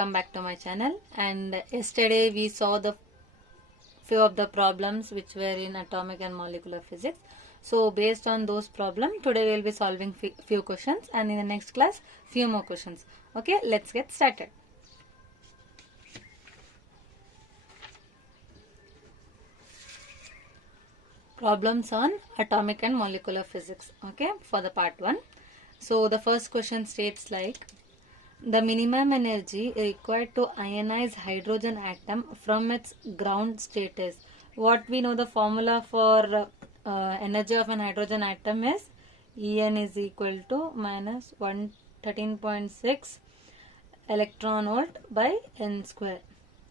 welcome back to my channel. And yesterday we saw the few of the problems which were in atomic and molecular physics. So based on those problems, today we will be solving few questions, and in the next class few more questions. Okay, let's get started. Problems on atomic and molecular physics. Okay, for the part 1. So the first question states like, the minimum energy required to ionize hydrogen atom from its ground state is. What we know, the formula for energy of an hydrogen atom is En is equal to minus 113.6 electron volt by n square.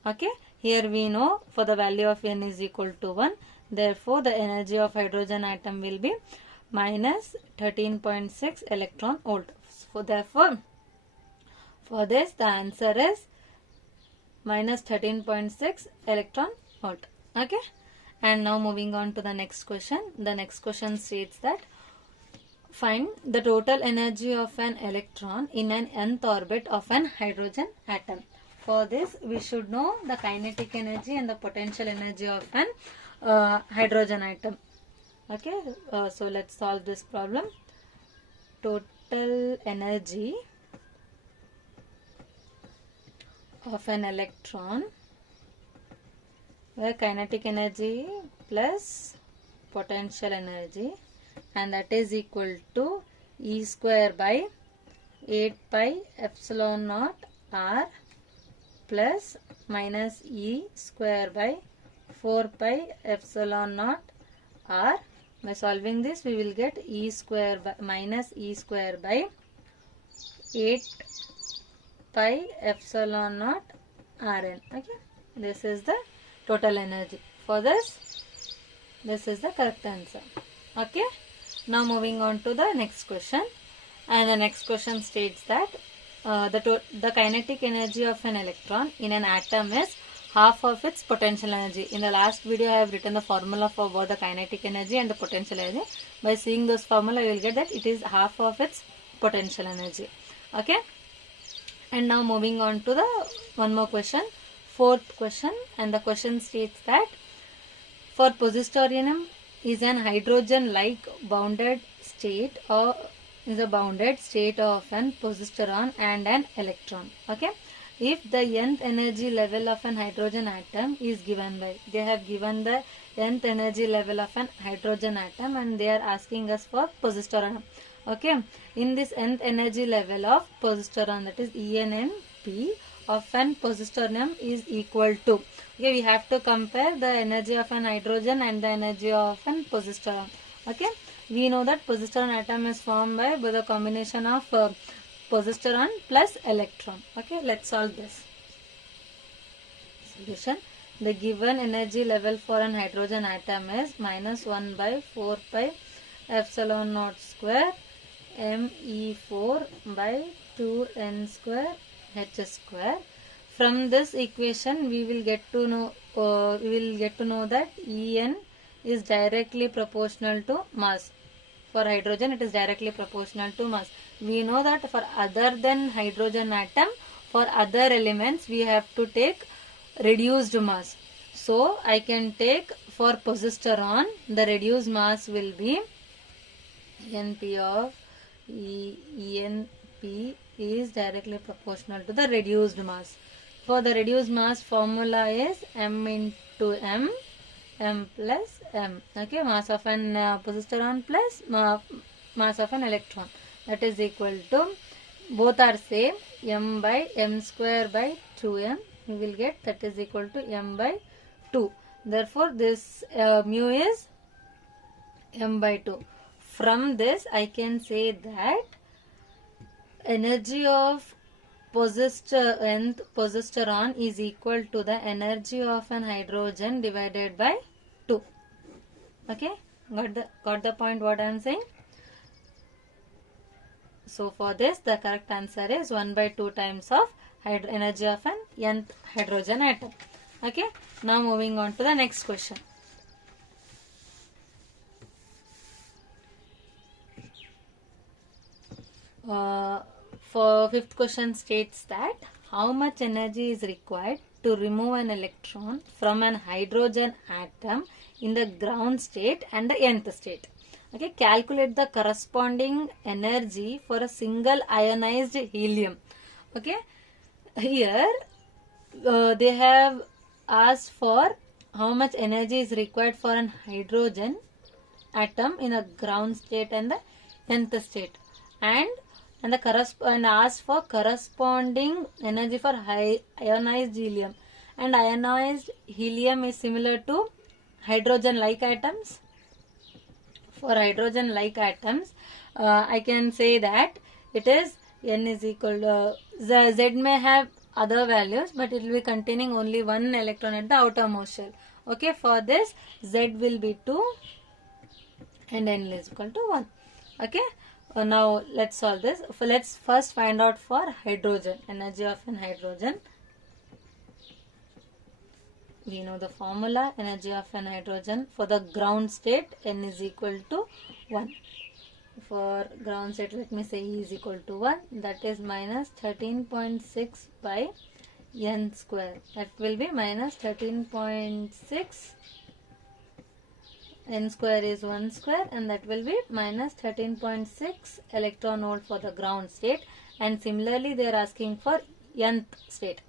Okay, here we know for the value of n is equal to 1. Therefore, the energy of hydrogen atom will be minus 13.6 electron volt. So therefore, for this, the answer is minus 13.6 electron volt. Okay. And now moving on to the next question. The next question states that, find the total energy of an electron in an nth orbit of an hydrogen atom. For this, we should know the kinetic energy and the potential energy of an hydrogen atom. Okay. So let's solve this problem. Total energy of an electron, where kinetic energy plus potential energy, and that is equal to E square by 8 pi epsilon naught R plus minus E square by 4 pi epsilon naught R. By solving this, we will get E square by minus E square by 8 pi epsilon naught Rn. Okay, this is the total energy. For this is the correct answer. Okay, now moving on to the next question, and the next question states that the kinetic energy of an electron in an atom is half of its potential energy. In the last video, I have written the formula for both the kinetic energy and the potential energy. By seeing those formula, you will get that it is half of its potential energy. Okay. And now moving on to the one more question, fourth question, and the question states that, for positonium is an hydrogen-like bounded state, or is a bounded state of an positron and an electron. Okay, if the nth energy level of an hydrogen atom is given by, they have given the nth energy level of an hydrogen atom, and they are asking us for positron. Okay, in this nth energy level of positron, that is ENNP of an positonium is equal to. Okay, we have to compare the energy of an hydrogen and the energy of an positron. Okay, we know that positron atom is formed by the combination of positron plus electron. Okay, let's solve this. Solution. The given energy level for an hydrogen atom is minus 1 by 4 pi epsilon naught square Me4 by 2n square h square. From this equation, we will get to know that En is directly proportional to mass. For hydrogen, it is directly proportional to mass. We know that for other than hydrogen atom, for other elements, we have to take reduced mass. So I can take for positron, the reduced mass will be NP of ENP is directly proportional to the reduced mass. For the reduced mass, formula is M into M, M plus M. Okay, mass of an positron plus mass of an electron, that is equal to, both are same, M by M square by 2M. We will get that is equal to M by 2. Therefore, this mu is M by 2. From this, I can say that energy of nth positron is equal to the energy of an hydrogen divided by 2. Okay, got the point what I am saying? So for this, the correct answer is 1 by 2 times of energy of an nth hydrogen atom. Okay, now moving on to the next question. For fifth question states that, how much energy is required to remove an electron from an hydrogen atom in the ground state and the nth state. Okay, calculate the corresponding energy for a single ionized helium. Okay, here they have asked for how much energy is required for an hydrogen atom in a ground state and the nth state, and asked for corresponding energy for ionized helium. And ionized helium is similar to hydrogen like atoms. For hydrogen like atoms, I can say that it is N is equal to Z may have other values, but it will be containing only one electron at the outermost shell. Okay, for this Z will be 2 and N is equal to 1. Okay, now let's solve this. Let's first find out for hydrogen, energy of an hydrogen. We know the formula, energy of an hydrogen for the ground state, N is equal to 1. For ground state, let me say E is equal to 1, that is minus 13.6 by N square. That will be minus 13.6. N square is 1 square, and that will be minus 13.6 electron volt for the ground state. And similarly, they are asking for nth state.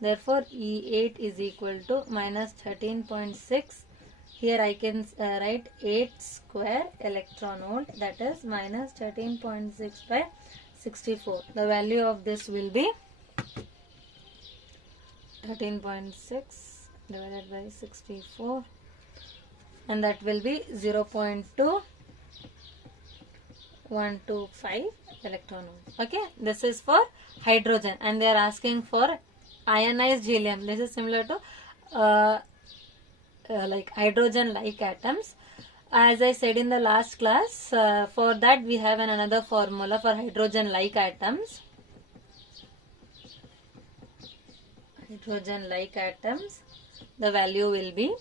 Therefore, E8 is equal to minus 13.6. Here I can write 8 square electron volt, that is minus 13.6 by 64. The value of this will be 13.6 divided by 64, and that will be 0.2125 electron volt. Okay, this is for hydrogen, and they are asking for ionized helium. This is similar to like hydrogen like atoms. As I said in the last class, for that we have another formula for hydrogen like atoms. Hydrogen like atoms, the value will be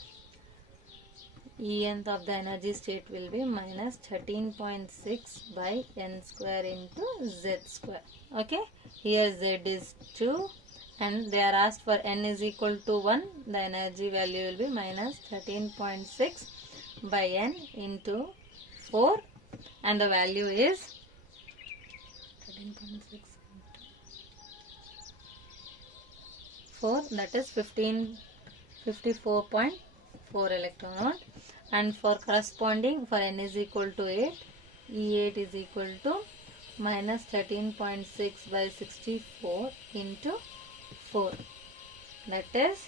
Enth of the energy state will be minus 13.6 by N square into Z square. Okay, here Z is 2 and they are asked for N is equal to 1. The energy value will be minus 13.6 by N into 4, and the value is 13.6 4, that is 54.4 electron volt. And for corresponding, for N is equal to 8, E8 is equal to minus 13.6 by 64 into 4, that is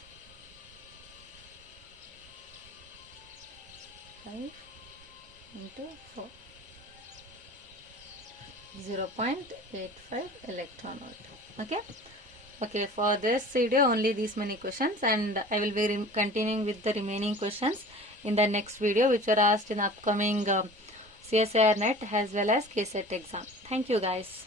5 into 4, 0.85 electron volt. Okay, for this video only these many questions, and I will be continuing with the remaining questions in the next video, which are asked in upcoming CSIR NET as well as KCET exam. Thank you guys.